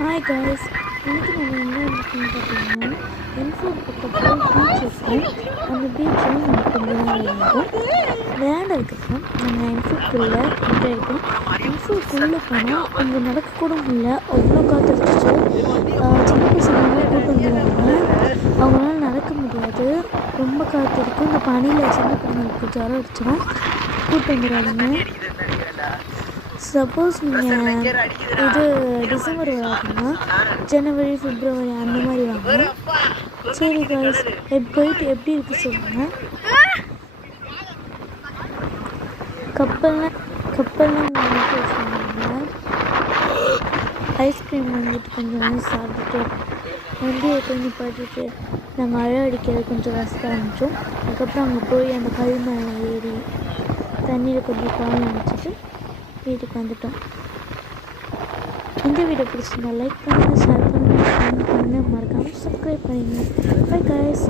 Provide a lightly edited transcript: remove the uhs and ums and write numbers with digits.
Hi guys, இன்றைக்கி நம்ம என்ன இருக்குன்னு பார்த்தீங்கன்னா என்ஃபோர்ட் பக்கத்தில் பீச் இருக்கும். அந்த பீச்சில் நம்ம கொஞ்சம் விளையாண்டதுக்கப்புறம் நாங்கள் என்ஃபோர்ட்குள்ளே என்ட்ரி ஆகிட்டோம். என்ஃபோர்ட்குள்ளே போனால் அங்கே நடக்கக்கூட முடியல, அவ்வளோ காத்திருந்துச்சு. சின்ன பசங்களாம் கூட்டு வந்துடுவாங்க, அவங்களால நடக்க முடியாது, ரொம்ப காத்திருக்கும். இந்த பனியில் சின்ன பசங்களுக்கு ஜுரம் அடிச்சிடும், கூட்டு வந்துடுவாங்க. சப்போஸ் நீங்கள் இது டிசம்பர் வராதுன்னா ஜனவரி பிப்ரவரி அந்த மாதிரி வாங்க. சரி காய்ஸ், போயிட்டு எப்படி இருக்கு சொல்லுங்கள். கப்பல்லாம் வாங்கிட்டு வச்சுருந்தாங்க. ஐஸ்கிரீம் வாங்கிட்டு கொஞ்சம் சாப்பிட்டுட்டு வண்டியை போய் நிப்பாட்டிட்டு நாங்கள் அழ அடிக்கிறது கொஞ்சம் ரசிக்க ஆரம்பித்தோம். அதுக்கப்புறம் அங்கே போய் அந்த கல் மேலே ஏறி தண்ணியில் கொஞ்சம் கால் நினச்சிட்டு வீட்டுக்கு வந்துட்டோம். இந்த வீடியோ பிடிச்சிருந்தா லைக் பண்ணுங்கள், ஷேர் பண்ணுங்கள், கமெண்ட் பண்ணுங்கள், மறக்காமல் சப்ஸ்கிரைப் பண்ணிடுங்க. By guys.